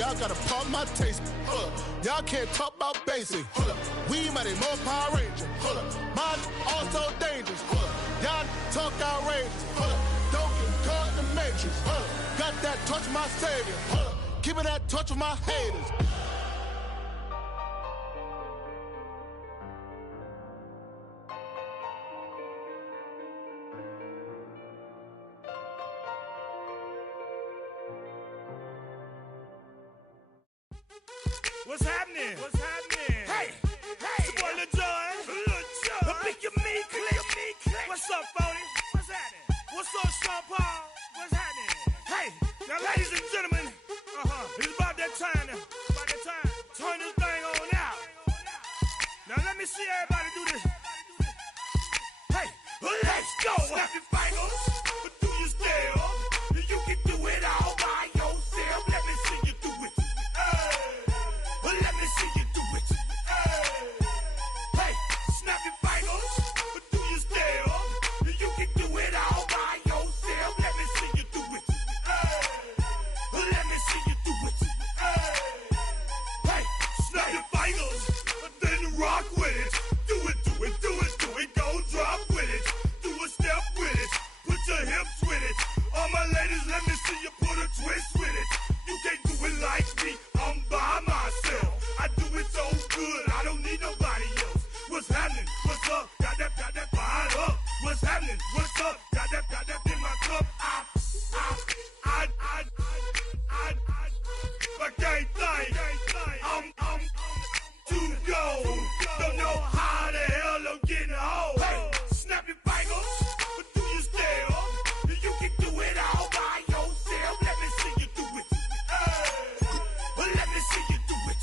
Y'all gotta pump my taste. Hold up. Y'all can't talk about basic. Hold up. We mighty more Power Ranger. Hold up. Mine also dangerous. Hold up. Y'all talk outrageous. Hold up. Don't get caught in the matrix. Hold up. Got that touch my savior. Hold up. Keeping that touch with my haters. What's happening? What's happening? Hey, hey, it's your boy Lil Jon. The Pick Your Me Click. What's up, Phony? What's happening? What's up, Sean Paul? What's happening? Hey, now, ladies and gentlemen, it's about that time now. About that time. Turn this thing on out. Now let me see everybody do this. Hey, let's go. Snap your fingers, but do you still? You can do it all by yourself. Let me see you do it. Let me see you do it. Hey, snap your fingers, but do you still? You can do it all by yourself. Let me see you do it. Let me see you do it. Hey, snap your fingers, then rock with it. Do it, do it, do it, do it. Go drop with it. Do a step with it. Put your hips with it. All my ladies, let me see you put a twist with it. You can't do it like me. I'm by myself. I do it so good, I don't need nobody else. What's happening? What's up? Got that fired up. What's happening? What's up? Got that in my cup. I can't think. I'm too go. Don't know how the hell I'm getting home. Hey, snap your fingers, but do you still? You can do it all by yourself. Let me see you do it. Let me see you do it.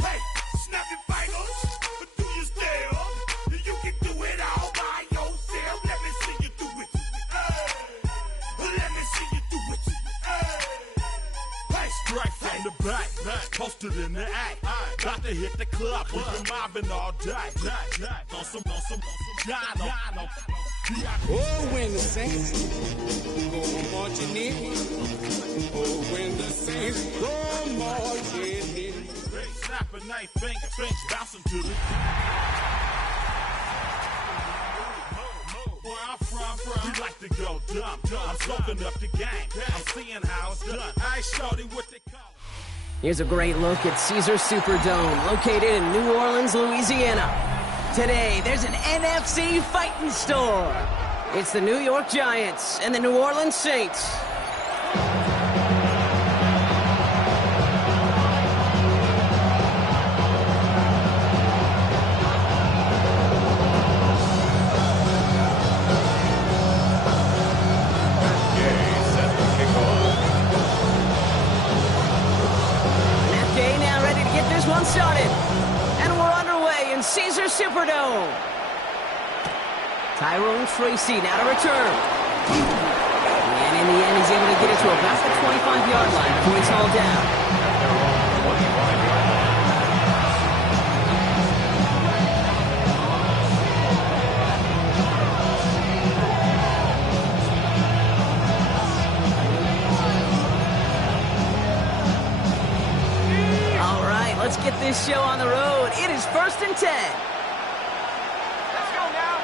Hey, snap your fingers, but do you still? You can do it all by yourself. Let me see you do it. Let me see you do it. Hey, straight from the back, posted in the act. Got to hit the club, we've been mobbing all day. On some Jono. Oh, when the saints go marching in. Oh, when the saints go marching in. Snap a knife, finger, bouncing to the. Where I'm from, we like to go dumb. I'm soaking up the game. I'm seeing how it's done. I shorty what they call. Here's a great look at Caesars Superdome, located in New Orleans, Louisiana. Today, there's an NFC fighting store. It's the New York Giants and the New Orleans Saints. Started, and we're underway in Caesars Superdome. Tyrone Tracy now to return. And in the end, he's able to get it to about the 25-yard line before he's hauled down. Let's get this show on the road. It is 1st and 10. Let's go now.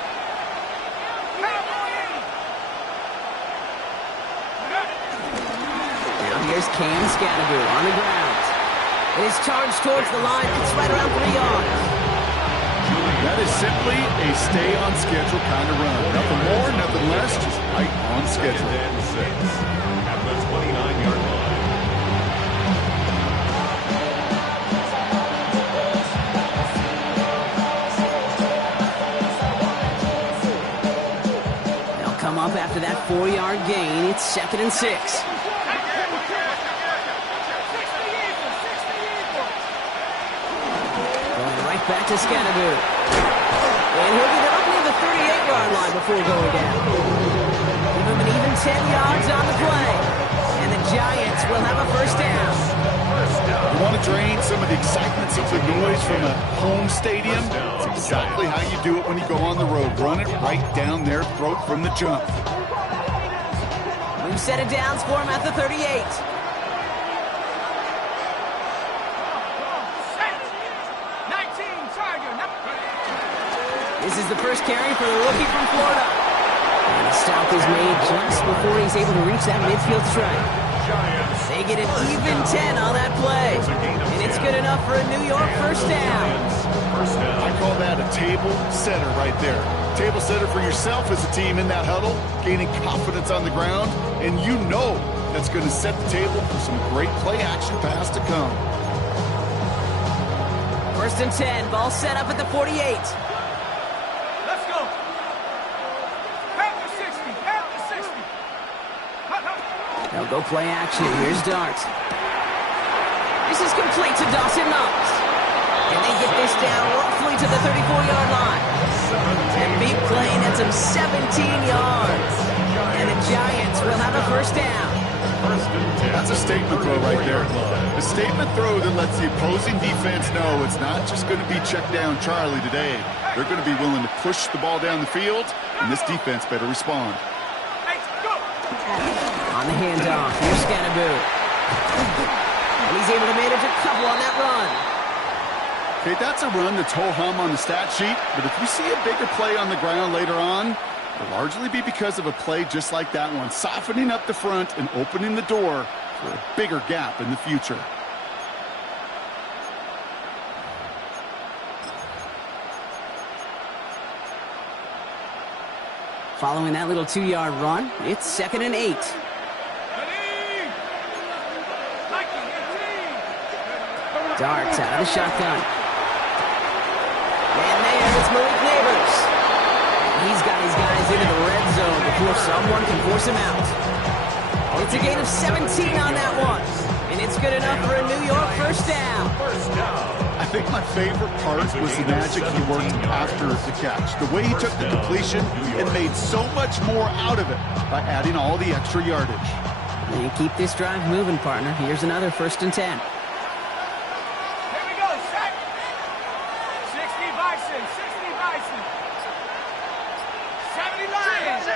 Now here's Cam Scannaboo on the ground. It is charged towards the line. It's right around 3 yards. That is simply a stay on schedule kind of run. Nothing more, nothing less, just right on schedule. At the 29-yard line. Come up after that 4-yard gain. It's 2nd and 6. Going right back to Scannaboo. And he'll get up near the 38-yard line before going down. Give him an even 10 yards on the play. And the Giants will have a first down. You want to drain some of the excitement, some of the noise from a home stadium? It's exactly how you do it when you go on the road. Run it right down their throat from the jump. New set of downs for him at the 38. This is the first carry for the rookie from Florida. And a stop is made just before he's able to reach that midfield stripe. They get an even 10 on that play. And it's good enough for a New York first down. I call that a table setter right there. Table setter for yourself as a team in that huddle, gaining confidence on the ground, and you know that's going to set the table for some great play-action pass to come. First and 10, ball set up at the 48. Let's go. Half the 60. Half the 60. They'll go play action. Here's Dart. This is complete to Dawson Knox. And they get this down roughly to the 34-yard line. And big play nets him 17 yards. And the Giants will have a first down. That's a statement throw right there. A statement throw that lets the opposing defense know it's not just going to be check down Charlie today. They're going to be willing to push the ball down the field, and this defense better respond. On the handoff, here's Scannaboo. And he's able to manage a couple on that run. Okay, that's a run that's ho-hum on the stat sheet, but if you see a bigger play on the ground later on, it'll largely be because of a play just like that one, softening up the front and opening the door for a bigger gap in the future. Following that little 2-yard run, it's 2nd and 8. Darts out of the shotgun. And there is Malik Neighbors. He's got his guys into the red zone before someone can force him out. It's a gain of 17 on that one. And it's good enough for a New York first down. I think my favorite part was the magic he worked after the catch. The way he took the completion and made so much more out of it by adding all the extra yardage. And keep this drive moving, partner. Here's another 1st and 10. Here we go, set. 60 Bison, 60 Bison. 70 Lions.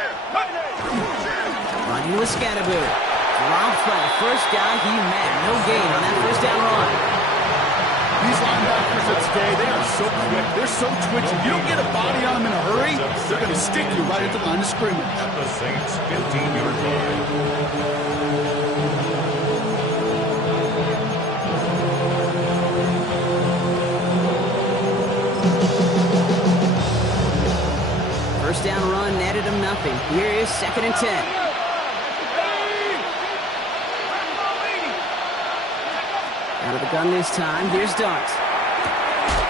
Running with Scannaboo. Dropped by the first guy he met. No gain on that first down run. These linebackers of today, they are so quick. They're so twitchy. You don't get a body on them in a hurry, they're going to stick you right at the line of scrimmage. At the Saints' 15-yard line. First down run netted him nothing. Here is 2nd and 10. Out of the gun this time. Here's Dart.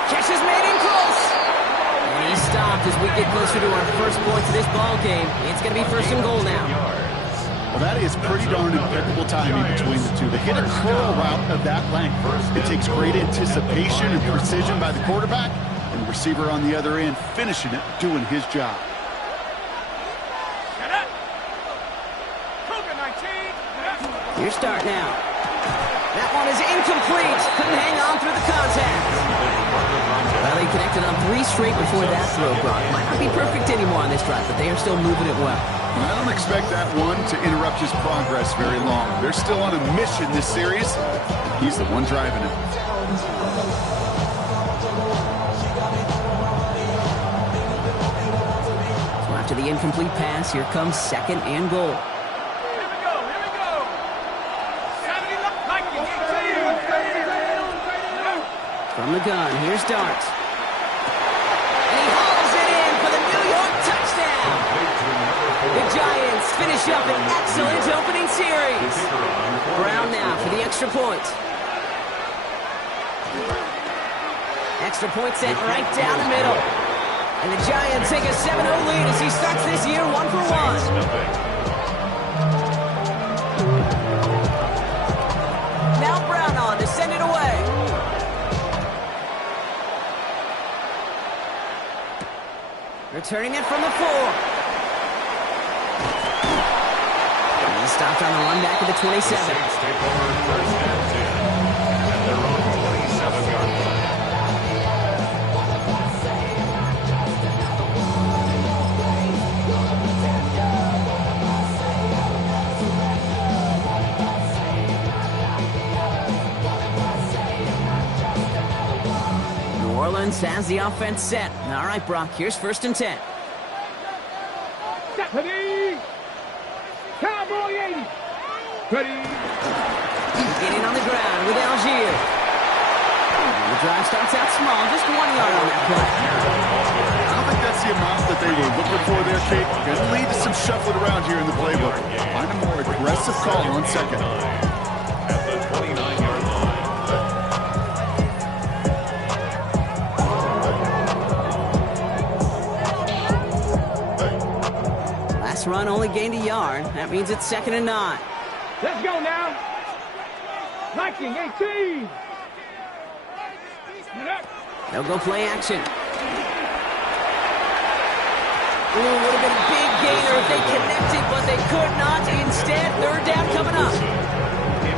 Catch is made in close. And he's stopped as we get closer to our first points of this ball game. It's going to be 1st and goal now. Well, that is pretty darn impeccable timing between the two. They hit a curl route of that length. It takes great anticipation and precision by the quarterback, and the receiver on the other end finishing it, doing his job. Here's Dart now. That one is incomplete. Couldn't hang on through the contact. Well, they connected on 3 straight before that throw, Brock. Might not be perfect anymore on this drive, but they are still moving it well. And I don't expect that one to interrupt his progress very long. They're still on a mission this series. He's the one driving it. So after the incomplete pass, here comes 2nd and goal. From the gun, here's Dart. And he hauls it in for the New York touchdown. The Giants finish up an excellent opening series. Brown now for the extra point. Extra point sent right down the middle. And the Giants take a 7-0 lead as he starts this year 1 for 1. Now Brown on to send it away. Returning it from the 4. And he stopped on the run back at the 27. The Saints take over 1st and 10 at their own 27-yard line. Orleans has the offense set. All right, Brock, here's 1st and 10. Ready? Cowboy 80. Ready? Getting on the ground with Algier. The drive starts out small, just 1 yard on that play. I don't think that's the amount that they were looking for there, Kate. Going to lead to some shuffling around here in the playbook. Find a more aggressive call on 2nd. At the 29-yard line. Last run only gained a yard. That means it's 2nd and 9. Let's go now. 19, 18. They'll go play action. Ooh, would have been a big gainer if they connected, but they could not. Instead, 3rd down coming up.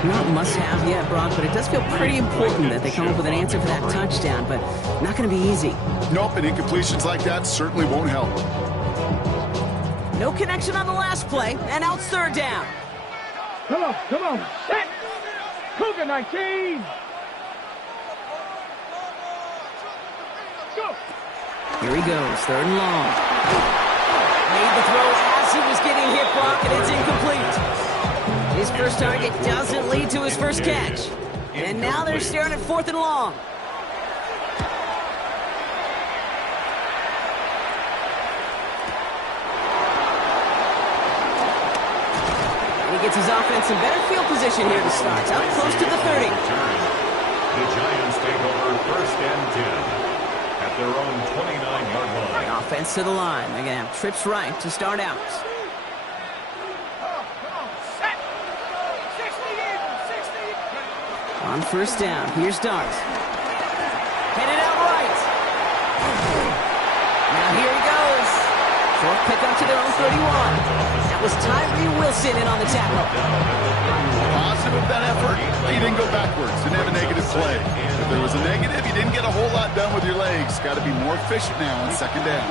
Not must-have yet, Brock, but it does feel pretty important that they come up with an answer for that touchdown, but not going to be easy. Nope, and incompletions like that certainly won't help. No connection on the last play, and now it's 3rd down. Come on, come on. Set. Cougar 19. Go. Here he goes, 3rd and long. Made the throw as he was getting hit, Brock, and it's incomplete. His first target doesn't lead to his first catch. And now they're staring at 4th and long. And he gets his offense in better field position here to start. Out close to the 30. The Giants take over 1st and 10. At their own 29-yard line. Offense to the line. They're going to have trips right to start out. On 1st down, here's Darts. Headed out right. Now here he goes. 4th pickup to their own 31. That was Tyree Wilson in on the tackle. Positive of that effort, he didn't go backwards, didn't have a negative play. If there was a negative, you didn't get a whole lot done with your legs. Got to be more efficient now on 2nd down.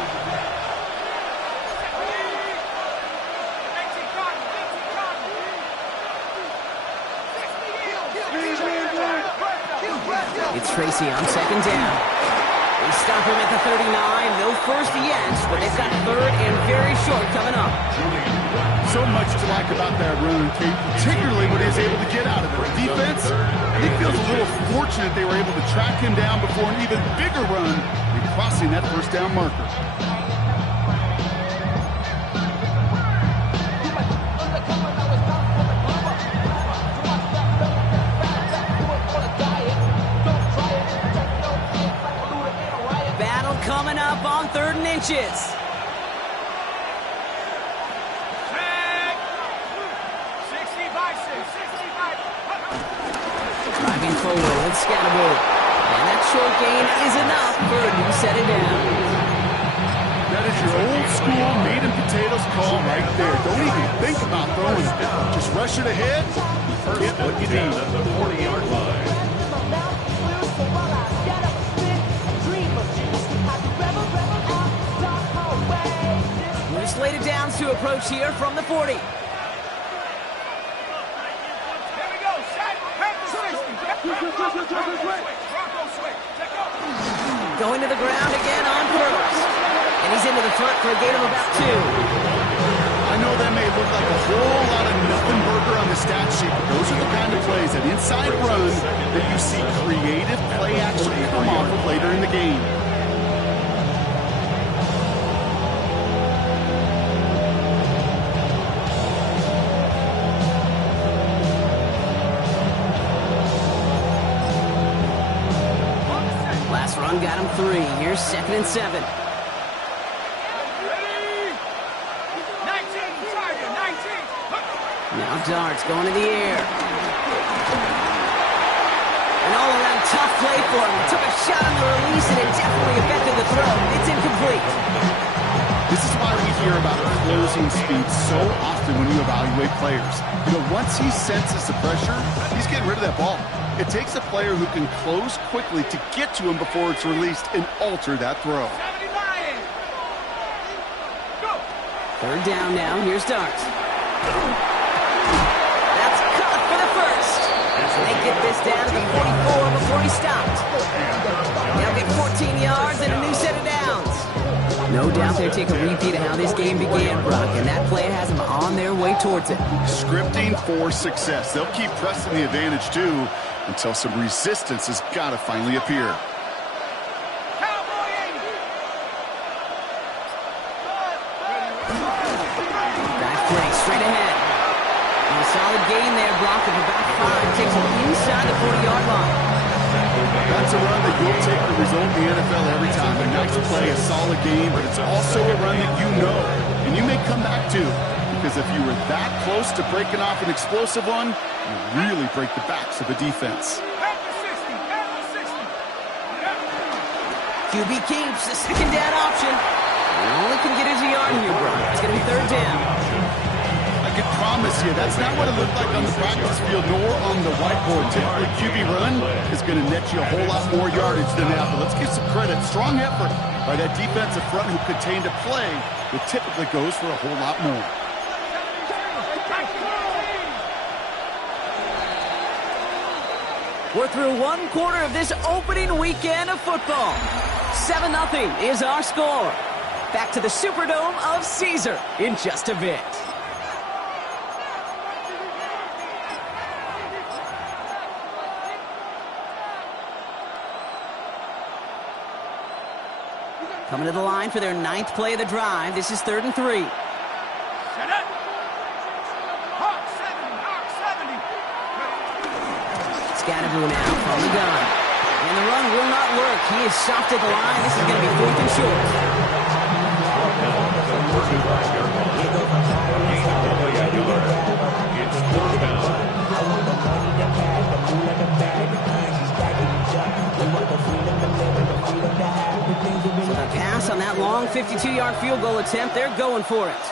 It's Tracy on 2nd down. They stop him at the 39. No first yet, but they've got 3rd and very short coming up. So much to like about that run, Kate, particularly what he was able to get out of it. Defense, I think feels a little fortunate they were able to track him down before an even bigger run in crossing that 1st down marker. Battle coming up on 3rd and inches. Driving forward with Scatterbo. And that short gain is enough for a new set it down. That is your old school meat and potatoes call right there. Don't even think about throwing it. Just rush it ahead, get what you need. At the 40-yard line. New slated downs to approach here from the 40. Going to the ground again on 1st. And he's into the front for a gain of about 2. I know that may look like a whole lot of nothing burger on the stat sheet, but those are the kind of plays, an inside run, that you see creative play action come off of later in the game. Last run got him 3. Here's 2nd and 7. Now Darts going to the air. An all-around tough play for him. Took a shot on the release, and it definitely affected the throw. It's incomplete. This is why we hear about closing speed so often when you evaluate players. You know, once he senses the pressure, he's getting rid of that ball. It takes a player who can close quickly to get to him before it's released and alter that throw. 3rd down now. Here's Darts. That's cut for the 1st. They get this down to the 44 before before he stopped. They'll get 14 yards and a new set of downs. No doubt they'll take a repeat of how this game began, Brock, and that play has them on their way towards it. Scripting for success. They'll keep pressing the advantage, too, until some resistance has got to finally appear. Back play, straight ahead. And a solid gain there, Brock, of about 5. Takes him inside the 40-yard line. That's a run that you'll take the result in the NFL every time. A nice play, a solid game, but it's also a run that you know and you may come back to, because if you were that close to breaking off an explosive one, you really break the backs of the defense. QB keeps the second down option. He only can get his yard here, Brock. It's going to be third down. I can promise you, that's not what it looked like on the practice field nor on the whiteboard. Typically, QB run is going to net you a whole lot more yardage than that. But let's give some credit. Strong effort by that defensive front who contained a play that typically goes for a whole lot more. We're through one quarter of this opening weekend of football. 7-0 is our score. Back to the Superdome of Caesar in just a bit. Coming to the line for their 9th play of the drive. This is 3rd and 3. Scatterboo now from the gun. And the run will not work. He is stopped at the line. This is going to be 4th and short. So the pass on that long 52-yard field goal attempt, they're going for it.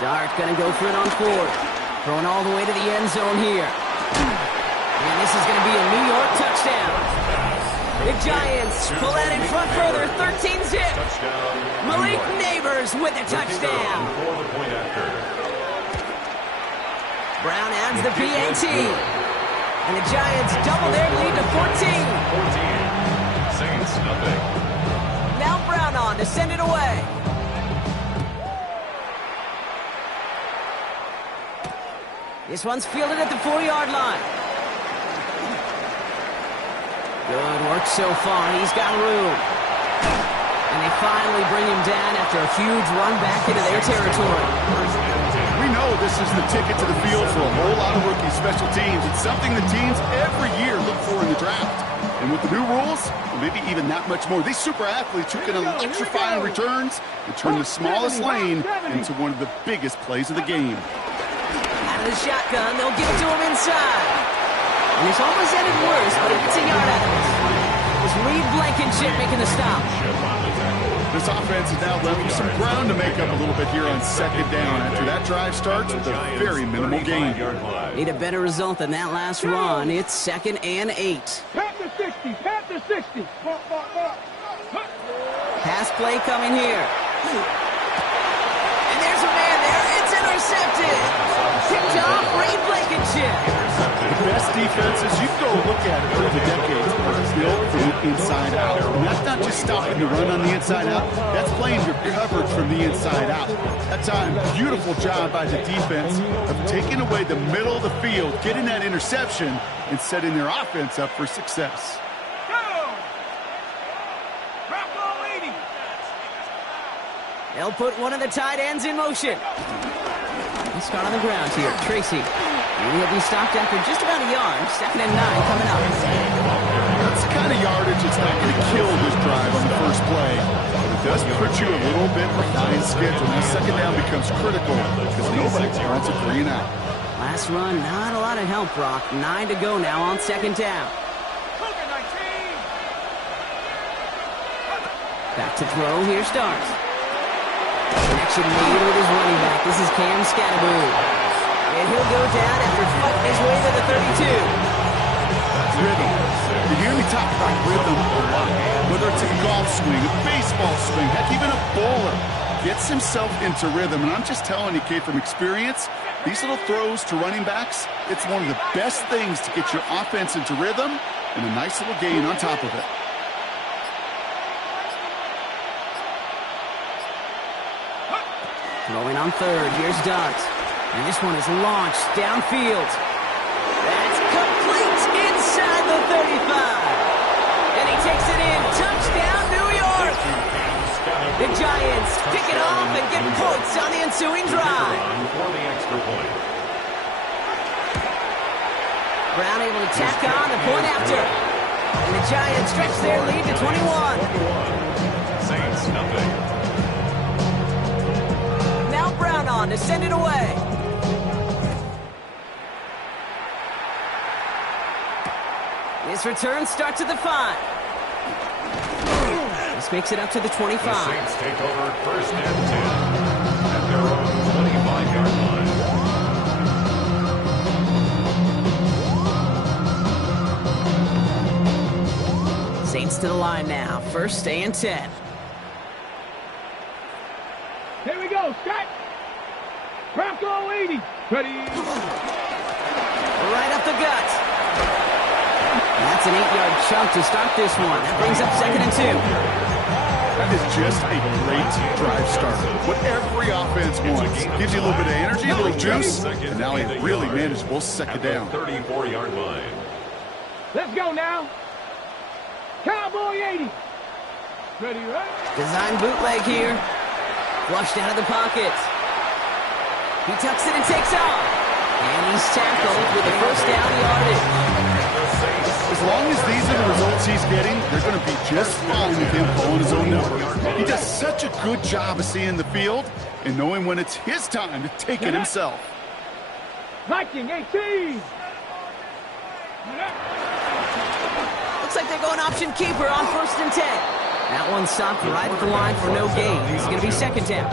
Dart going to go for it on 4th. Throwing all the way to the end zone here. And this is going to be a New York touchdown. The Giants pull out in front further, 13-zip. Malik Neighbors with a touchdown. Brown adds the PAT. And the Giants double their lead to 14. Saints nothing. Now Brown on to send it away. This one's fielded at the 4-yard line. Good work so far. He's got room. And they finally bring him down after a huge run back into their territory. We know this is the ticket to the field for a whole lot of rookie special teams. It's something the teams every year look for in the draft. And with the new rules, maybe even that much more, these super athletes who can electrify on returns and turn the smallest lane into one of the biggest plays of the game. Out of the shotgun, they'll give it to him inside. And this almost ended worse, but he gets a yard out of it. It's Reed Blankenship making the stop. This offense is now left with some ground to make up a little bit here on 2nd down after that drive starts with a very minimal gain. Need a better result than that last run. It's 2nd and 8. Panther 60, Panther 60. Pass play coming here. And there's a man there. It's intercepted. Picked off Reed Blankenship. The best defenses, you go look at it over the decades, are built from the inside out. And that's not just stopping the run on the inside out. That's playing your coverage from the inside out. That's a beautiful job by the defense of taking away the middle of the field, getting that interception, and setting their offense up for success. They'll put one of the tight ends in motion. Let's start on the ground here. Tracy. He'll be stopped after just about a yard. 2nd and 9 coming up. That's the kind of yardage that's not going to kill this drive on the first play. But it does put you a little bit behind schedule. Now 2nd down becomes critical because nobody wants a 3 and out. Last run, not a lot of help, Brock. 9 to go now on 2nd down. Back to throw. Here starts. Connection made with his running back. This is Cam Scatterboo. And he'll go down after fighting his way to the 32. Rhythm. You hear me talk about rhythm a lot. Whether it's a golf swing, a baseball swing, heck, even a bowler. gets himself into rhythm. And I'm just telling you, Kate, from experience, these little throws to running backs, it's one of the best things to get your offense into rhythm and a nice little gain on top of it. Throwing on third, here's Dart. And this one is launched downfield. That's complete inside the 35. And he takes it in. Touchdown, New York. The Giants pick it off and get points on the ensuing drive. For the extra point. Brown able to tack on the point after. And the Giants stretch their lead to 21. Saints, nothing. Now Brown on to send it away. This return starts at the 5. This makes it up to the 25. The Saints take over first and 10 at their own 25-yard line. Saints to the line now. First and 10. Here we go, set. Bronco 80. Ready. Right up the gut. That's an 8-yard chunk to start this one. That brings up second and 2. That is just a great drive starter. What every offense wants. Gives you a little bit of energy, a little juice, and now a really manageable second down. 34-yard line. Let's go now. Cowboy 80. Ready, right? Design bootleg here. Flushed out of the pocket. He tucks it and takes off. And he's tackled with the first down yardage. As long as these are the results he's getting, they're going to be just fine with him calling his own number. He does such a good job of seeing the field and knowing when it's his time to take it himself. Viking 18. Looks like they're going option keeper on first and 10. That one stopped right at the line for no gain. It's going to be second down.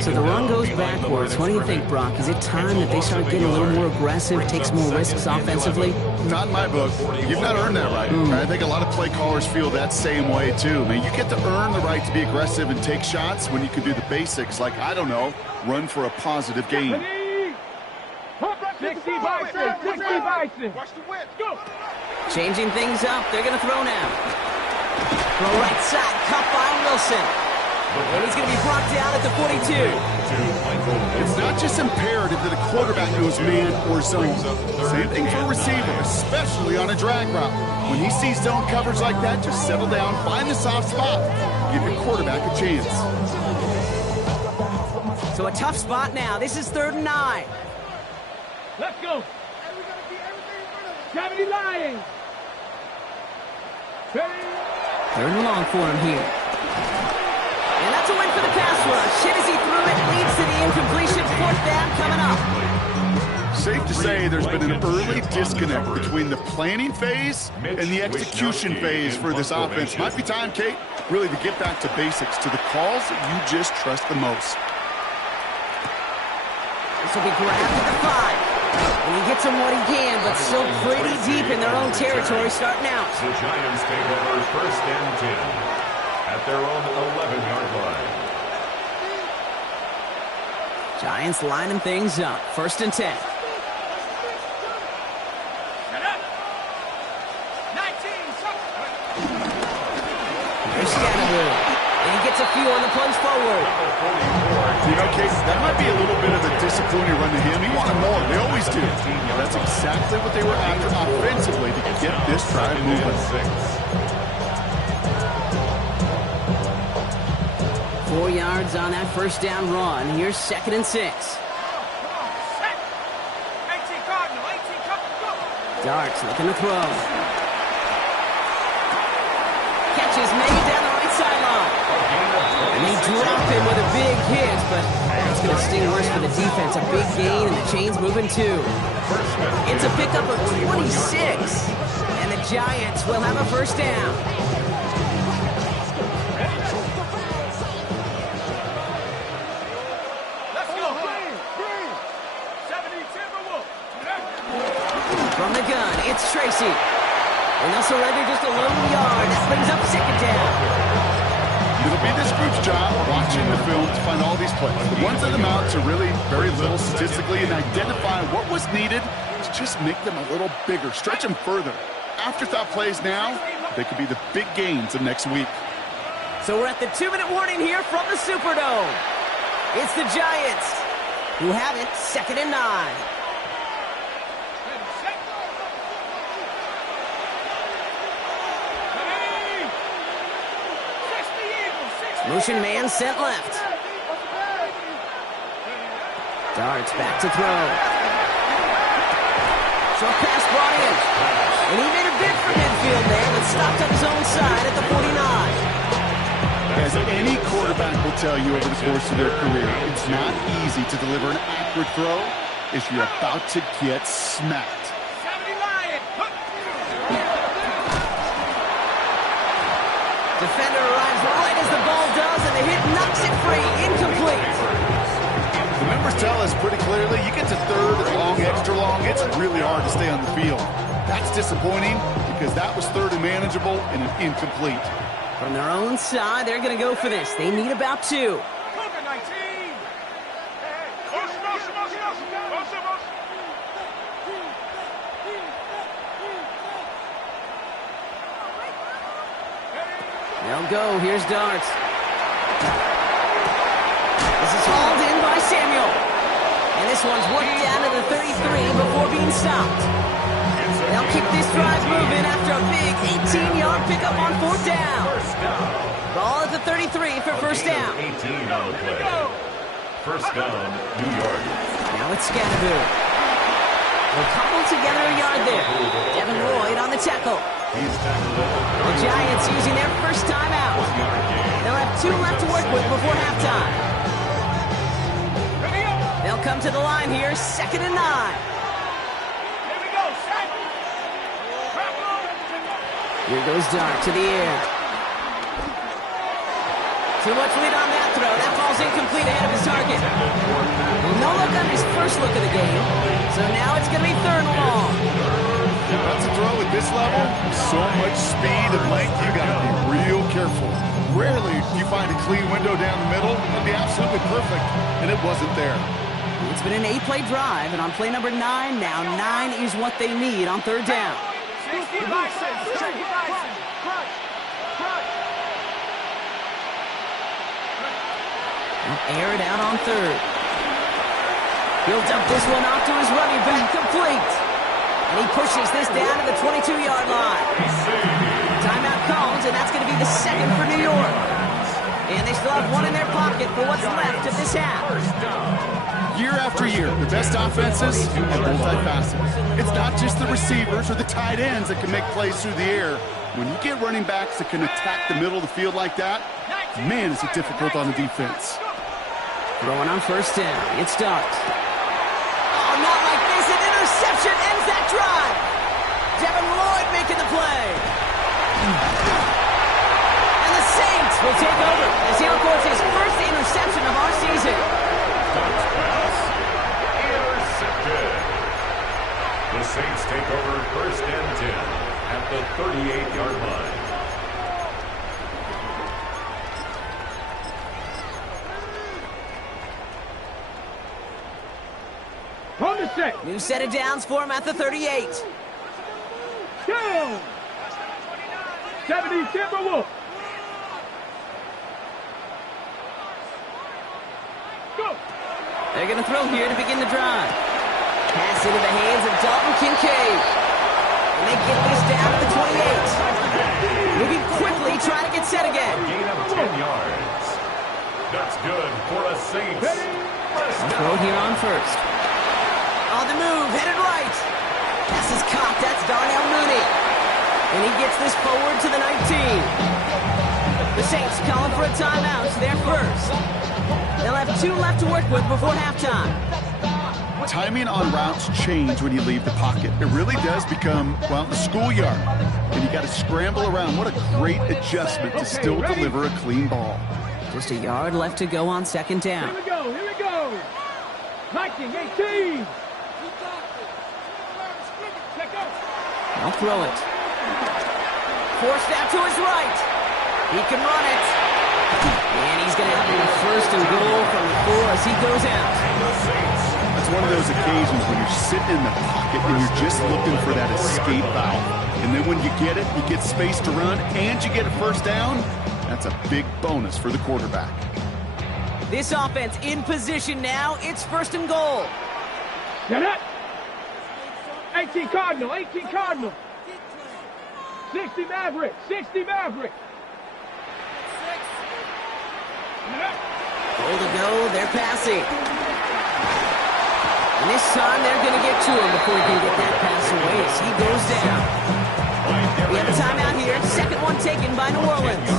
So the run goes backwards. What do you think, Brock? Is it time that they start getting a little more aggressive, take some more risks offensively? Not in my book. You've not earned that right. I think a lot of play callers feel that same way, too. I mean, you get to earn the right to be aggressive and take shots when you can do the basics, like, I don't know, run for a positive gain. 60 Bison. 60 Bison. Watch the whip. Go. Changing things up. They're going to throw now. Throw right side. Cut by Wilson. And he's going to be brought down at the 42. It's not just imperative that a quarterback knows man or zone. Same thing for a receiver, especially on a drag route. When he sees zone coverage like that, just settle down, find the soft spot, give your quarterback a chance. So a tough spot now. This is 3rd and 9. Let's go. 70 Lions. 3rd and long for him here. And that's a win for the pass rush. Hit as he threw it, leads to the incompletion. 4th down coming up. Safe to say there's been an early disconnect between the planning phase and the execution phase for this offense. Might be time, Kate, really to get back to basics, to the calls that you just trust the most. This will be grabbed at the 5. And he gets him what he can, but still pretty deep in their own territory starting out. The Giants take over first and 10 at their own 11-yard line. Giants lining things up. 1st and 10. Here's Scatterwood. And he gets a few on the plunge forward. You know, Case, that might be a little bit of a disappointing run to him. He wanted more. They always do. That's exactly what they were after offensively to get this drive moving. 4 yards on that first down run. Here's 2nd and 6. Darts looking to throw. Catch is made down the right sideline. And they drop him with a big hit, but it's going to sting worse for the defense. A big gain, and the chain's moving too. It's a pickup of 26. And the Giants will have a first down. From the gun, it's Tracy. And they'll surrender just a lone yard. That brings up 2nd down. It'll be this group's job watching the film to find all these plays. The ones that amount to really very little statistically and identify what was needed to just make them a little bigger, stretch them further. Afterthought plays now, they could be the big gains of next week. So we're at the 2-minute warning here from the Superdome. It's the Giants who have it 2nd and 9. Motion man sent left. Darts back to throw. Short pass brought in. And he made a bid for midfield there, but stopped on his own side at the 49. As any quarterback will tell you over the course of their career, it's not easy to deliver an accurate throw if you're about to get smacked. Defender arrives right as the ball does, and the hit knocks it free. Incomplete. The numbers tell us pretty clearly, you get to third and long, extra long, it's really hard to stay on the field. That's disappointing because that was third and manageable and an incomplete. From their own side, they're going to go for this. They need about 2. They'll go. Here's Darts. This is hauled in by Samuel. And this one's worked down to the 33 before being stopped. They'll keep this drive moving after a big 18-yard pickup on 4th down. Ball at the 33 for first down. 18 on the play. First down, New York. Now it's Scannaboo. They'll cobble together a yard there. Devin Lloyd on the tackle. The Giants using their first time out. They'll have 2 left to work with before halftime. They'll come to the line here, 2nd and 9. Here goes Dart to the air. Too much lead on that throw. That ball's incomplete ahead of his target. No look on his first look of the game. So now it's going to be 3rd and long. That's a throw at this level. So much speed and length, you got to be real careful. Rarely do you find a clean window down the middle. It'd be absolutely perfect, and it wasn't there. It's been an 8-play drive, and on play number 9, now 9 is what they need on 3rd down. Air it out on 3rd. He'll dump this one off to his running back, complete. And he pushes this down to the 22-yard line. Timeout comes, and that's going to be the 2nd for New York. And they still have 1 in their pocket for what's left of this half. Year after year, the best offenses are multifaceted. It's not just the receivers or the tight ends that can make plays through the air. When you get running backs that can attack the middle of the field like that, man, is it difficult on the defense. Throwing on first down. It's Dart. Oh, not like this. An interception ends that drive. Devin Lloyd making the play. And the Saints will take over as he records his first interception of our season. Pass intercepted. The Saints take over 1st and 10 at the 38-yard line. On the set. New set of downs for him at the 38. Down. 70 Timberwolves. Go. They're going to throw here to begin the drive. Pass into the hands of Dalton Kincaid. And they get this down to the 28. Moving quickly, trying to get set again. Gain of 10 yards. That's good for the Saints. I'll throw here on first. On the move, headed right. Pass is caught. That's Darnell Mooney. And he gets this forward to the 19. The Saints calling for a timeout. They're first. They'll have 2 left to work with before halftime. Timing on routes change when you leave the pocket. It really does become, well, the schoolyard. And you got to scramble around. What a great adjustment to still deliver a clean ball. Just a yard left to go on 2nd down. Here we go. Here we go. 19-18. I'll throw it. Forced out to his right. He can run it. And he's going to have a first and goal from the 4 as he goes out. That's one of those occasions when you're sitting in the pocket and you're just looking for that escape valve. And then when you get it, you get space to run, and you get a first down. That's a big bonus for the quarterback. This offense in position now. It's first and goal. Get it. 18 Cardinal, 18 Cardinal. 60 Maverick, 60 Maverick. Goal to go, they're passing. And this time they're going to get to him before he can get that pass away as he goes down. We have a timeout here, second one taken by New Orleans.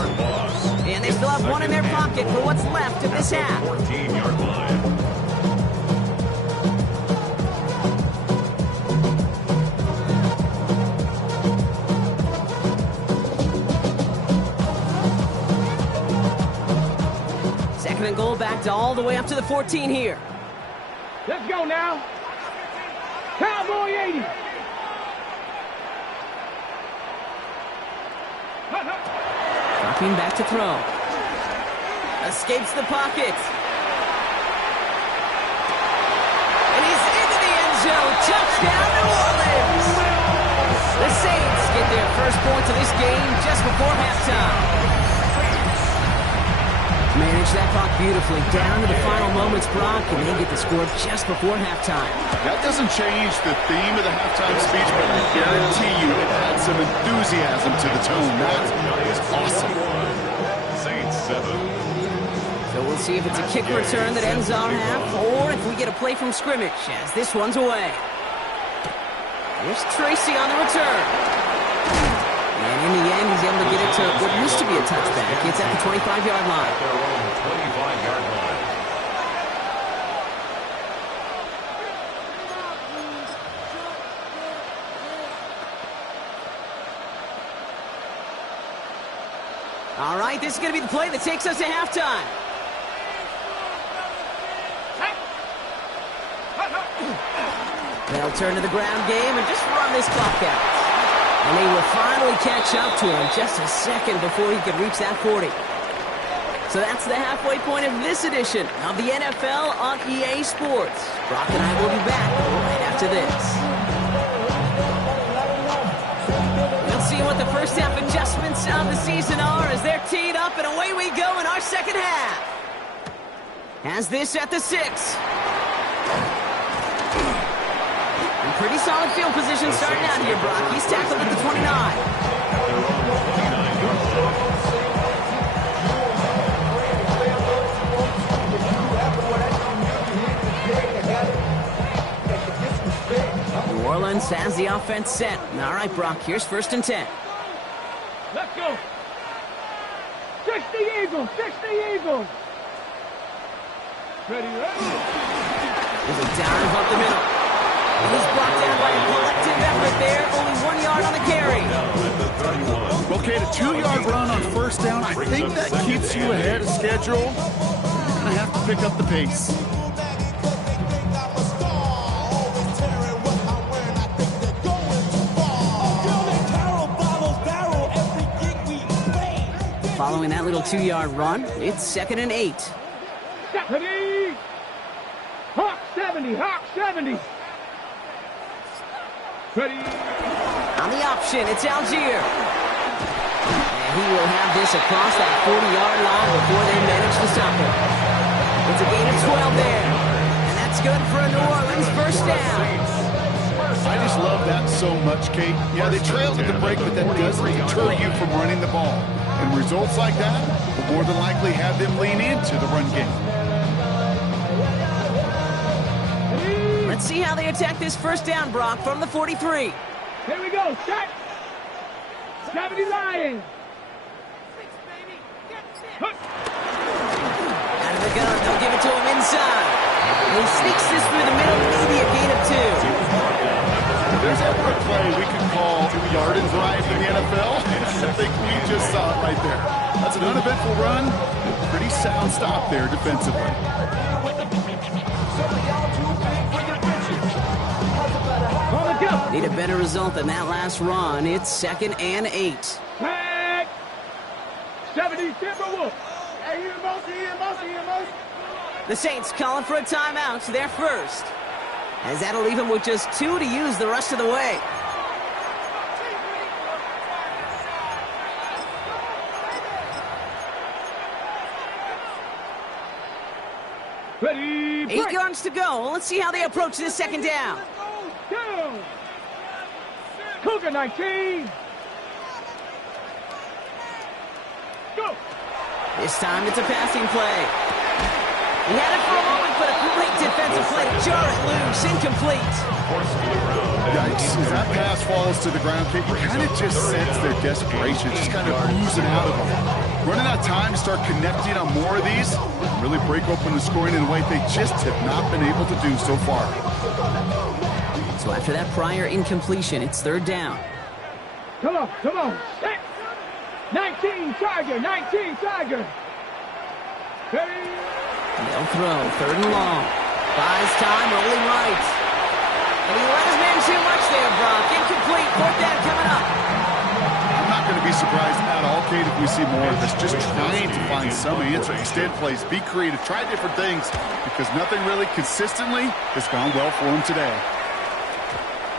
And they still have one in their pocket for what's left of this half. 14-yard line. Second and goal, back to all the way up to the 14 here. Let's go now. Cowboy 80. Dropping back to throw. Escapes the pocket. And he's into the end zone. Touchdown, New Orleans. The Saints get their first points of this game just before halftime. Manage that clock beautifully down to the final moments, Brock, and they get the score just before halftime. That doesn't change the theme of the halftime speech, but I guarantee you it adds some enthusiasm to the tone. That is awesome. Saints 7. So we'll see if it's a kick return that ends our half, or if we get a play from scrimmage as this one's away. Here's Tracy on the return. And in the end, he's able to get it to what used to be a touchback. It's at the 25-yard line. Their own 25-yard line. All right, this is going to be the play that takes us to halftime. They'll turn to the ground game and just run this clock out. And they will finally catch up to him just a second before he could reach that 40. So that's the halfway point of this edition of the NFL on EA Sports. Brock and I will be back right after this. We'll see what the first half adjustments of the season are as they're teed up, and away we go in our second half. Has this at the 6. Pretty solid field position starting out here, Brock. He's tackled at the 29. New Orleans has the offense set. All right, Brock, here's first and 10. Let's go. 60 Eagles, 60 Eagles. Ready, ready. There's a dive up the middle. He's brought down by a collective effort there. Only 1 yard on the carry. Okay, the 2-yard run on first down, I think that keeps you ahead of schedule. You're going to have to pick up the pace. Following that little 2-yard run, it's second and 8. 70. Hawk 70, Hawk 70. Ready. On the option, it's Algier. And he will have this across that 40-yard line before they manage to stop him. It's a gain of 12 there. And that's good for a New Orleans first down. I just love that so much, Kate. Yeah, they trailed at the break, but that doesn't deter you from running the ball. And results like that will more than likely have them lean into the run game. Let's see how they attack this first down, Brock, from the 43. Here we go, set. 70 Lions. Out of the gun, they'll give it to him inside. And he sneaks this through the middle, maybe a gain of 2. If there's ever a play we could call yard and drive in the NFL, I think we just saw it right there. That's an uneventful run. Pretty sound stop there defensively. Need a better result than that last run. It's second and 8. Tag. 70 Timberwolves. The Saints calling for a timeout, so they're first. As that'll leave him with just 2 to use the rest of the way. Ready, 8 yards to go. Let's see how they approach this second down. down. Cougar 19. Go. This time it's a passing play. He had it for a moment, but a great defensive play to jar it loose. Incomplete. Yikes, as that pass falls to the ground, you kind of just sense their desperation, just kind of oozing out of them. Running out of time to start connecting on more of these, really break open the scoring in a way they just have not been able to do so far. So after that prior incompletion, it's third down. Come on, come on. Set. 19 Tiger, 19 Tiger. Ready. They'll throw, third and long. Buys time, rolling right. And he let his man too much there, Brock. Incomplete, fourth down coming up. I'm not going to be surprised at all, Kate, if we see more of this. Just trying to find some answer. Extend plays, be creative, try different things, because nothing really consistently has gone well for him today.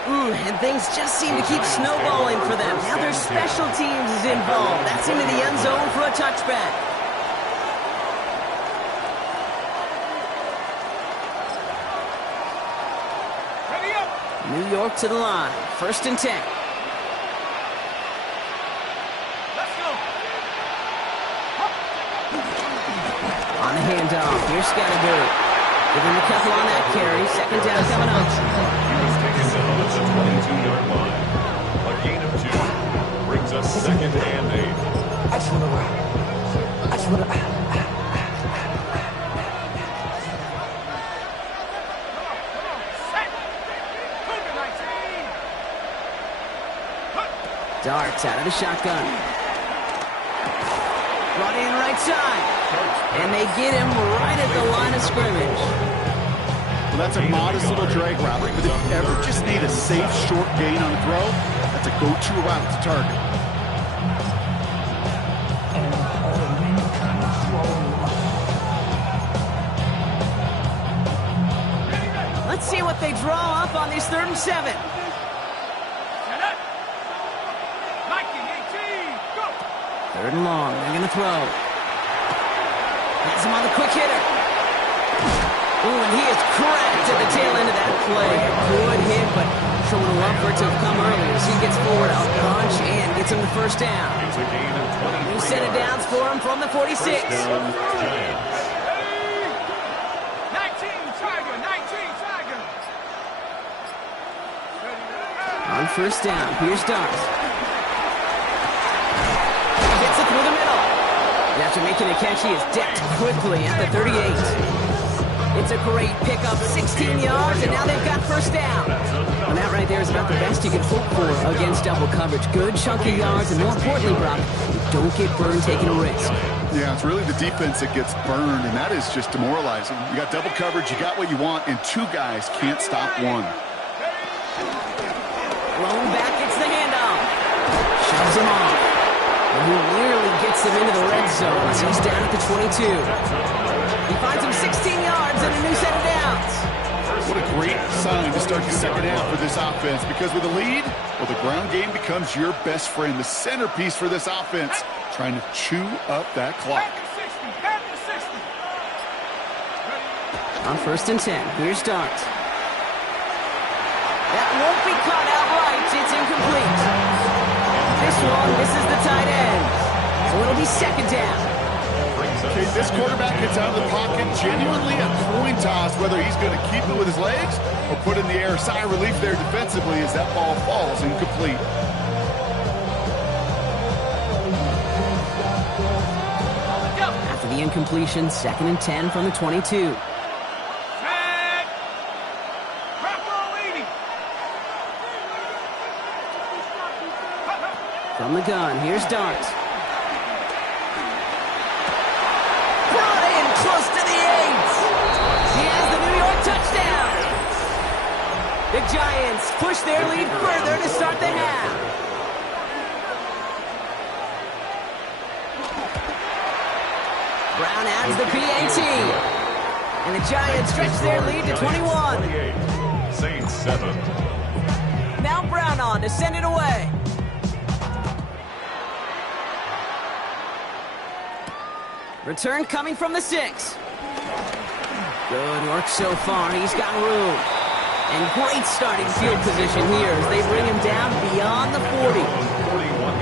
And things just seem to keep snowballing for them. Now their special teams is involved. That's into the end zone for a touchback. New York to the line. First and 10. Let's go. On the handoff. Here's Scatterberg. Give him a couple on that carry. Second down coming up. He was taken down at the 22-yard line. A gain of 2 brings us second and 8. I just want to... Darts out of the shotgun. Brought in right side. And they get him right at the line of scrimmage. Well, that's a modest little drag route, but if you ever just need a safe, short gain on a throw, that's a go-to route to target. Let's see what they draw up on this third and 7. Third and long. They're going to throw. Has him on the quick hitter. Ooh, and he is cracked at the tail end of that play. A good hit, but showing a love for it to have come earlier as he gets forward a bunch and gets him the first down. It's a gain of 23 New set of downs for him from the 46. First down, Giants. 19 Tiger, 19 Tiger. On first down, here's Darts. Through the middle. And after making a catch, he is decked quickly at the 38. It's a great pickup, 16 yards, and now they've got first down. And that right there is about the best you can hope for against double coverage. Good chunky yards, and more importantly, Brock, you don't get burned taking a risk. Yeah, it's really the defense that gets burned, and that is just demoralizing. You got double coverage, you got what you want, and 2 guys can't stop one. Thrown back, it's the handoff. Shoves him off. And he nearly gets them into the red zone as he's down at the 22. He finds him 16 yards and a new set of downs. What a great sign to start the second half for this offense, because with a lead, well, the ground game becomes your best friend, the centerpiece for this offense, trying to chew up that clock. On first and 10, here's Darts. That won't be caught outright. It's incomplete. This one misses the tight end. So it'll be second down. Okay, this quarterback gets out of the pocket, genuinely a coin toss, whether he's going to keep it with his legs or put it in the air. Sigh of relief there defensively as that ball falls incomplete. After the incompletion, second and 10 from the 22. From the gun, here's Darts. Brought in close to the 8. He has the New York touchdown. The Giants push their lead further to start the half. Brown adds the PAT. And the Giants stretch their lead to 21. 28. Saints 7. Now Brown on to send it away. Return coming from the 6. Good work so far. He's got room. And great starting field position here as they bring him down beyond the 40.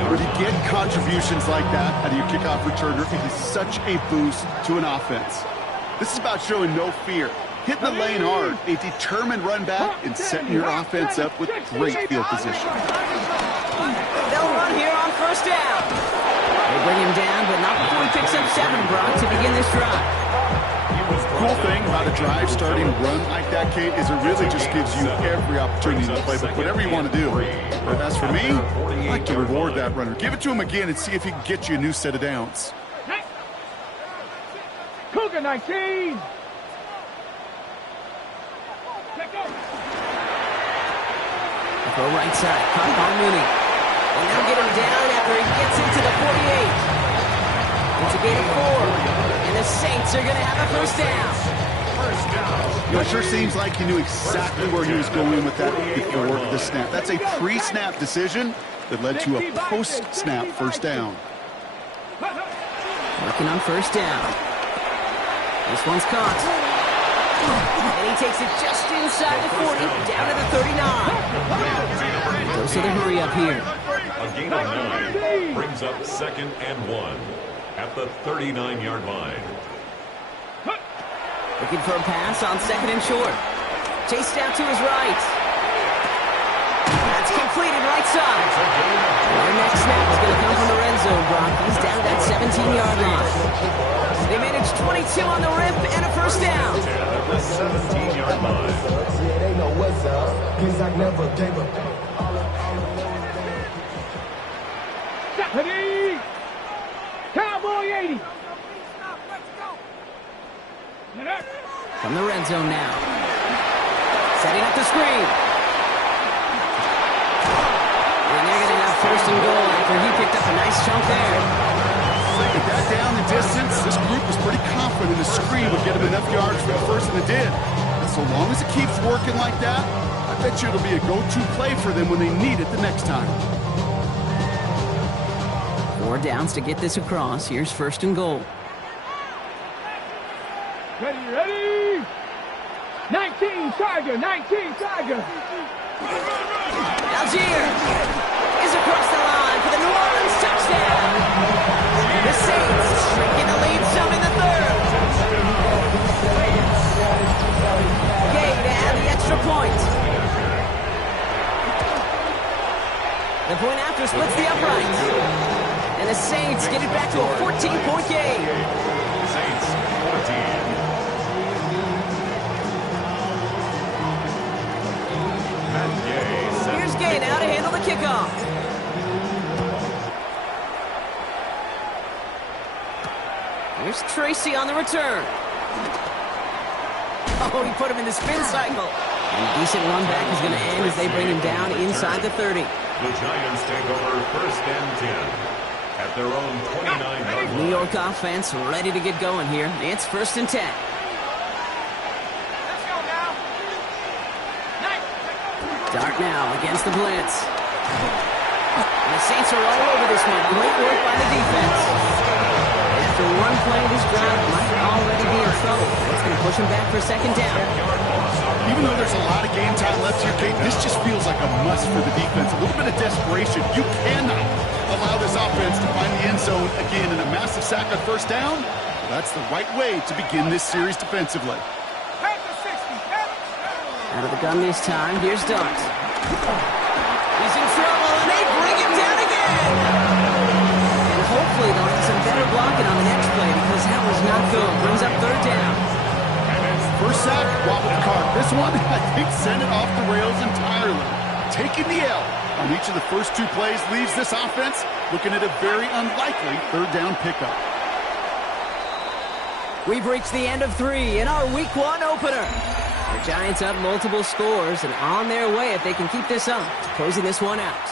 When you get contributions like that out of your kickoff returner, it is such a boost to an offense. This is about showing no fear, hitting the lane hard, a determined run back, and setting your offense up with great field position. They'll run here on first down. They bring him down, but not before he picks up 7, Brock, to begin this drive. The cool thing about a drive starting run like that, Kate, is it really just gives you every opportunity to play whatever you want to do. But as for me, I like to reward that runner. Give it to him again and see if he can get you a new set of downs. Cougar 19. Go right side, caught by Mooney. And they'll get him down after he gets into the 48. It's a gain of 4. And the Saints are going to have a first down. You know, it sure seems like he knew exactly where he was going with that before the snap. That's a pre-snap decision that led to a post-snap first down. Working on first down. This one's caught. And he takes it just inside the 40, down to the 39. Goes to the hurry up here. A gain of 9 brings up 2nd and 1 at the 39-yard line. Looking for a pass on 2nd and short. Chased out to his right. That's completed right side. Their next snap is going to come from the red zone, Brock. He's down that 17-yard line. They managed 22 on the rip and a first down. At the 17-yard line. They know what's up, 'cause I never gave up. Stephanie! Cowboy 80! From the red zone now. Setting up the screen. And they're going to have first and goal after he picked up a nice chunk there. With that down the distance, this group was pretty confident the screen would get him enough yards for the first, and it did. And so long as it keeps working like that, I bet you it'll be a go-to play for them when they need it the next time. 4 downs to get this across. Here's first and goal. Ready, ready! 19 Tiger, 19 Tiger! Algier is across the line for the New Orleans touchdown. The Saints shrinking the lead some in the 3rd. Gay to add the extra point. The point after splits the uprights. And the Saints get it back to a 14-point game. Saints 14. Here's Gay now to handle the kickoff. Here's Tracy on the return. Oh, he put him in the spin cycle. And a decent run back is going to end as they bring him down inside the 30. The Giants take over 1st and 10 at their own 29-yard line. New York offense ready to get going here. It's 1st and 10. Dart now against the blitz. And the Saints are all over this one. Great work by the defense. After one play, this drive might already be in trouble. It's going to push him back for 2nd down. Even though there's a lot of game time left here, Kate, this just feels like a must for the defense. A little bit of desperation. You cannot allow this offense to find the end zone again in a massive sack on first down. That's the right way to begin this series defensively. Out of the gun this time. Here's Dart. He's in trouble, and they bring him down again. And hopefully they'll have some better blocking on the next play because that was not good. Brings up 3rd down. First sack, wobbled the cart. This one, I think, sent it off the rails entirely. Taking the L on each of the first 2 plays leaves this offense looking at a very unlikely 3rd down pickup. We've reached the end of 3 in our Week 1 opener. The Giants up multiple scores and on their way if they can keep this up to closing this one out.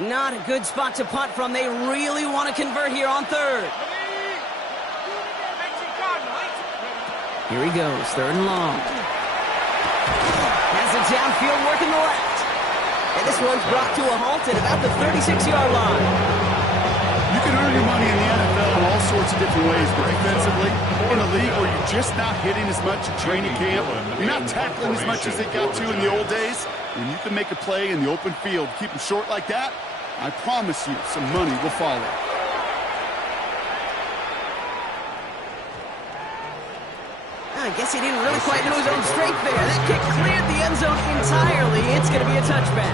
Not a good spot to punt from. They really want to convert here on third. Here he goes, third and long. Has it downfield, working the left. And this one's brought to a halt at about the 36-yard line. You can earn your money in the NFL in all sorts of different ways, but defensively, in a league where you're just not hitting as much at training camp, you're not tackling as much as they got to in the old days, when you can make a play in the open field, keep them short like that, I promise you some money will follow. I guess he didn't really quite know his own strength there. That kick cleared the end zone entirely. It's going to be a touchback.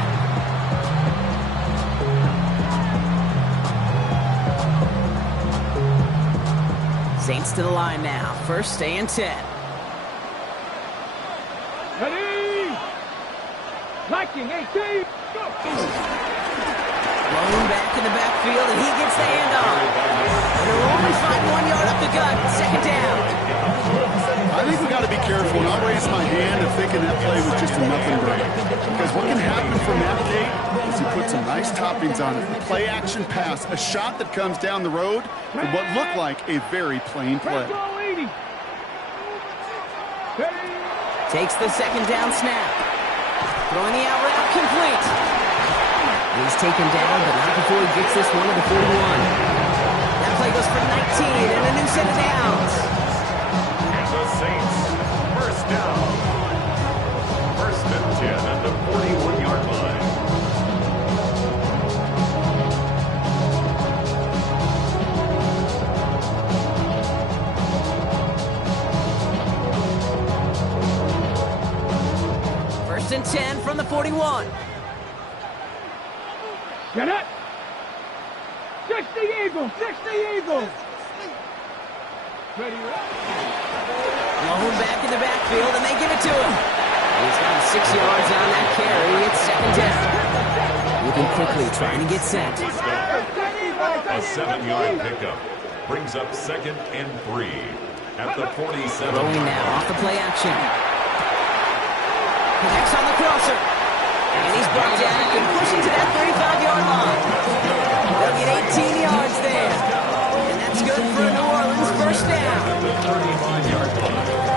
Saints to the line now. First and 10. Ready? Liking 18. Go. Blown back in the backfield, and he gets the handoff. They'll only find 1 yard up the gut. Second down. I think we got to be careful, and I'll raise my hand of thinking that play was just a nothing break. Because what can happen from that gate is he put some nice toppings on it. A play action pass, a shot that comes down the road, and what looked like a very plain play. Takes the second down snap. Throwing the out route complete. He's taken down, but not before he gets this one to the 41. That play goes for 19 and a new set of downs. The Saints, first down. First and 10 at the 41-yard line. First and 10 from the 41. Get it. 60 Eagles, 60 Eagles. Ready, Blown back in the backfield, and they give it to him. He's got 6 yards on that carry. It's second down. Moving quickly, trying to get set. A 7-yard pickup brings up second and 3 at the 47. Throwing now off the play action. Connects on the crosser. And he's brought down and pushing to that 35-yard line. They'll get 18 yards there. And that's good for New Orleans first down. At the 35-yard line.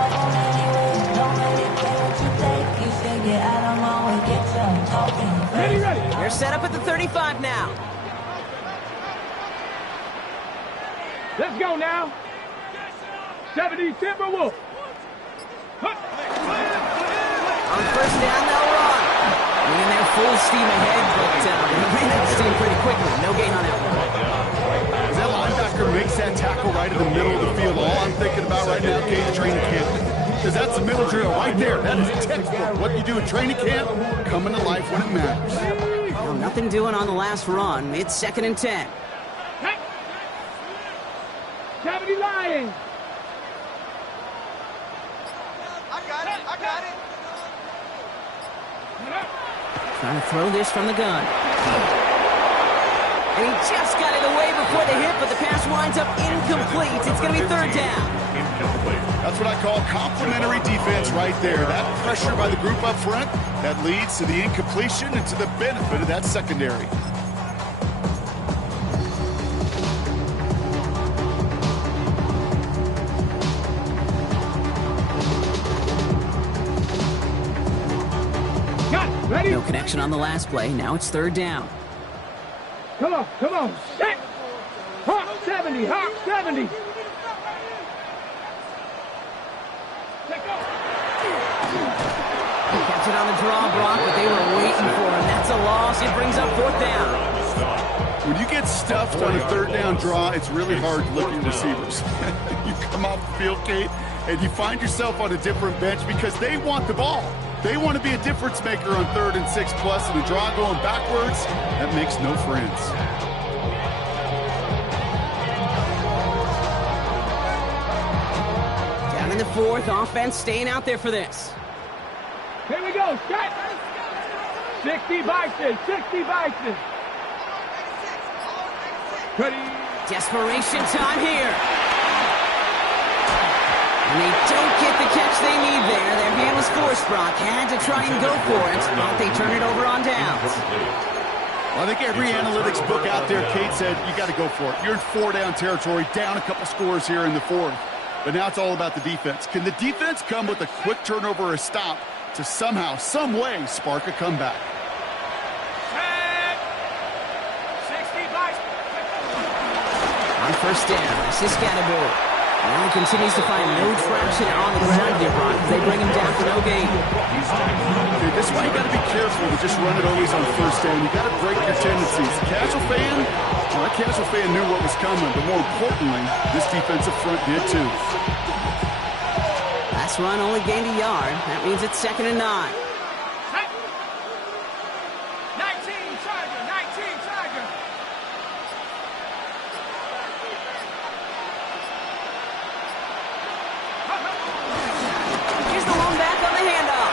ready. They're set up at the 35 now. Let's go now. 70 Timberwolves. On first down, they'll run. And they're full steam ahead, but they ran that steam pretty quickly. No gain on that one. As that linebacker makes that tackle right in the middle of the field, all I'm thinking about right now, Gates, training camp. Because that's the middle drill right there. That is textbook. What you do in training camp, coming to life when it matters. Well, nothing doing on the last run. It's second and 10. 70 Lions. I got it. Trying to throw this from the gun. And he just got it away before the hit, but the pass winds up incomplete. It's going to be third down. Incomplete. That's what I call complementary defense right there. That pressure by the group up front, that leads to the incompletion and to the benefit of that secondary. Ready? No connection on the last play. Now it's third down. Come on. Set. Hawk 70. Kept it on the draw, Brock, but they were waiting for him. That's a loss. It brings up fourth down. When you get stuffed on a third down draw, it's really hard to look at your receivers. You come off the field, Kate, and you find yourself on a different bench because they want the ball. They want to be a difference maker on 3rd and 6+, and a draw going backwards, that makes no friends. Down in the fourth, offense staying out there for this. Here we go. Set. 60 Bison. Ready? Desperation time here. And they don't get the catch they need there. Their hand was forced, Brock. Had to try and go for it, but they turn it over on downs. I think every analytics book out there, Kate, said you got to go for it. You're in 4-down territory, down a couple scores here in the fourth. But now it's all about the defense. Can the defense come with a quick turnover or a stop to somehow, some way, spark a comeback? On first down, this is Scatterbo. Now he continues to find no traction on the ground here, Brock, as they bring him down for no gain. Okay, this is why you got to be careful to just run it always on first down. You got to break your tendencies. Casual fan, well, that casual fan knew what was coming, but more importantly, this defensive front did too. Last run only gained a yard. That means it's 2nd and 9. 19 Charger. Here's the one back on the handoff.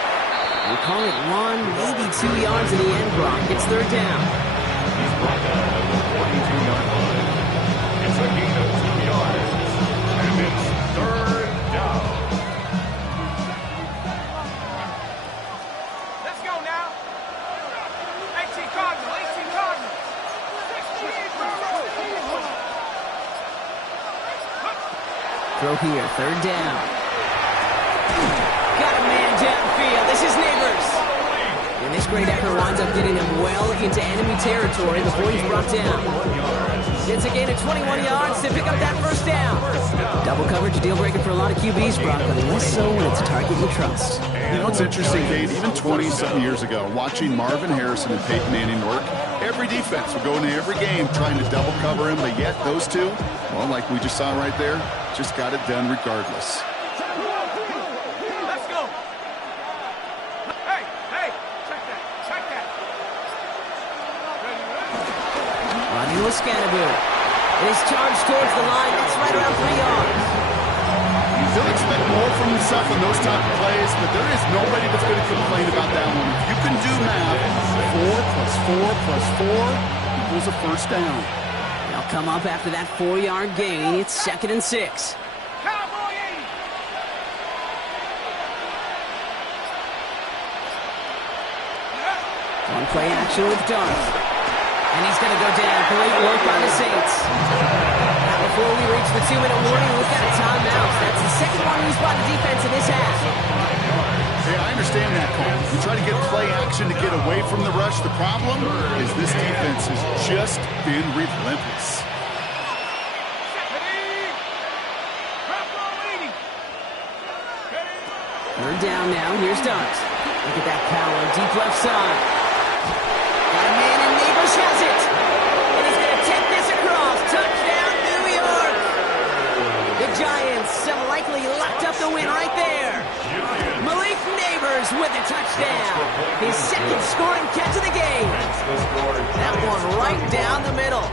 We call it 1, maybe 2 yards in the end, Brock. It's 3rd down. He's brought down at the 42-yard line. It's a gain of 2 yards. And it's 3rd down. Let's go now. 18 Cardinals. Throw here, 3rd down. Got a man downfield. This is Neighbors. And this great effort winds up getting them well into enemy territory before he's brought down. It's a gain of 21 yards to pick up that 1st down. Double coverage, a deal breaker for a lot of QBs, Brock, but less so when it's a target you trust. You know, it's interesting, Kate, even 20-something years ago, watching Marvin Harrison and Peyton Manning work, every defense would go into every game trying to double cover him, but yet those two, well, like we just saw right there, just got it done regardless. Let's go. Hey, check that. Running with Scatterbo. It is charged towards the line. That's right around 3 yards. You'll expect more from himself in those type of plays, but there is nobody that's going to complain about that one. If you can do math, 4 + 4 + 4 equals a 1st down. They'll come up after that 4-yard gain. It's 2nd and 6. Cowboy 80. One play action with Darth. And he's going to go down. Great work by the Saints. Now before we reach the 2-minute warning, we've got a timeout. That's the 2nd one used by the defense in this half. Hey, I understand that call. You try to get play action to get away from the rush. The problem is this defense has just been relentless. 3rd down now. Here's Darth. Look at that power. Deep left side. Got a man and Neighbors has it. And he's going to take this across. Touchdown, New York. The Giants have likely locked up the win right there. Malik Neighbors with a touchdown. His 2nd scoring catch of the game. That one right down the middle.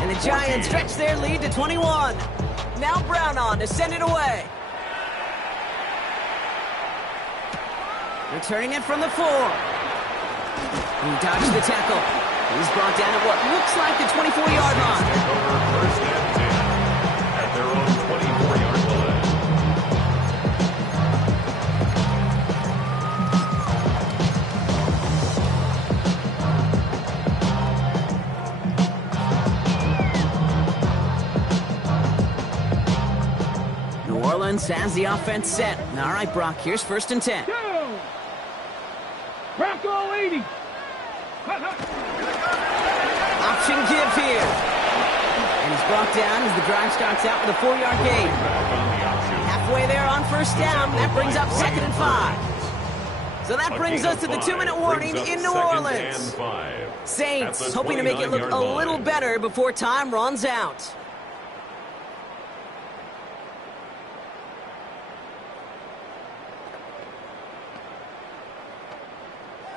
And the Giants stretch their lead to 21. Now Brown on to send it away. Returning it from the 4. He dodged the tackle. He's brought down at what looks like the 24-yard line. 1st and 10 at their own 24-yard line. New Orleans has the offense set. All right, Brock, here's 1st and 10. Bronco 80. Option give here. And he's brought down as the drive starts out with a 4-yard gain. Halfway there on 1st down. That brings up 2nd and 5. So that brings us to the 2-minute warning in New Orleans. Saints hoping to make it look a little better before time runs out.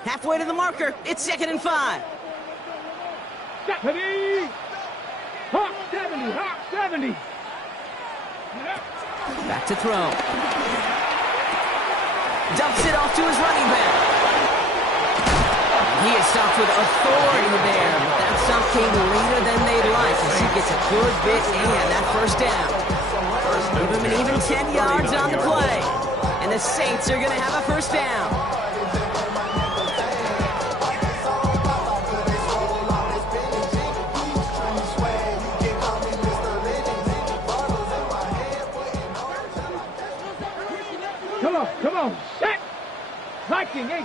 Halfway to the marker. It's 2nd and 5. 70. Hawk 70. Back to throw. Dumps it off to his running back. He is stopped with authority there, but that stop came later than they'd like as he gets a good bit and that 1st down. Give him an even 10 yards on the play. And the Saints are going to have a 1st down. Blocking 18.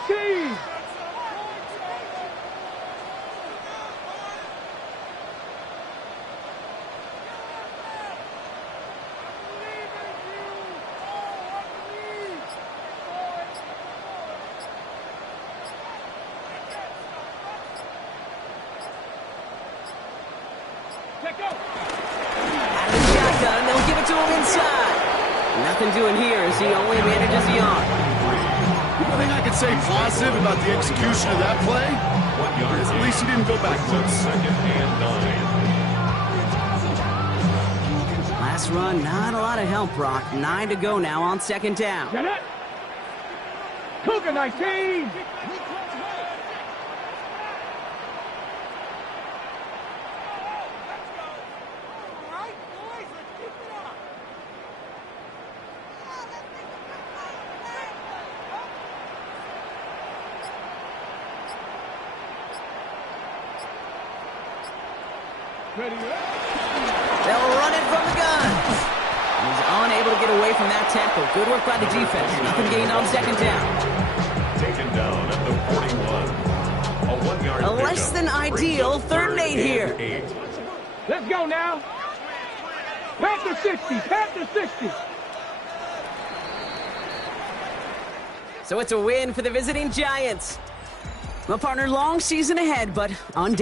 Out of the shotgun, they'll give it to him inside. Nothing doing here as he only manages the arm. The thing I could say positive about the execution of that play 1 yard. is at least he didn't go backwards. Second and 9. Last run, not a lot of help, Brock. 9 to go now on second down. Get it. Cougar 19. Ready, They'll run it from the gun. He's unable to get away from that tackle. Good work by the defense. Nothing gained on second down. Taken down at the 41. A 1 yard. A less than ideal third and 8 here. Let's go now. Panther 60. Panther 60. So it's a win for the visiting Giants. Well, partner, long season ahead, but undoubtedly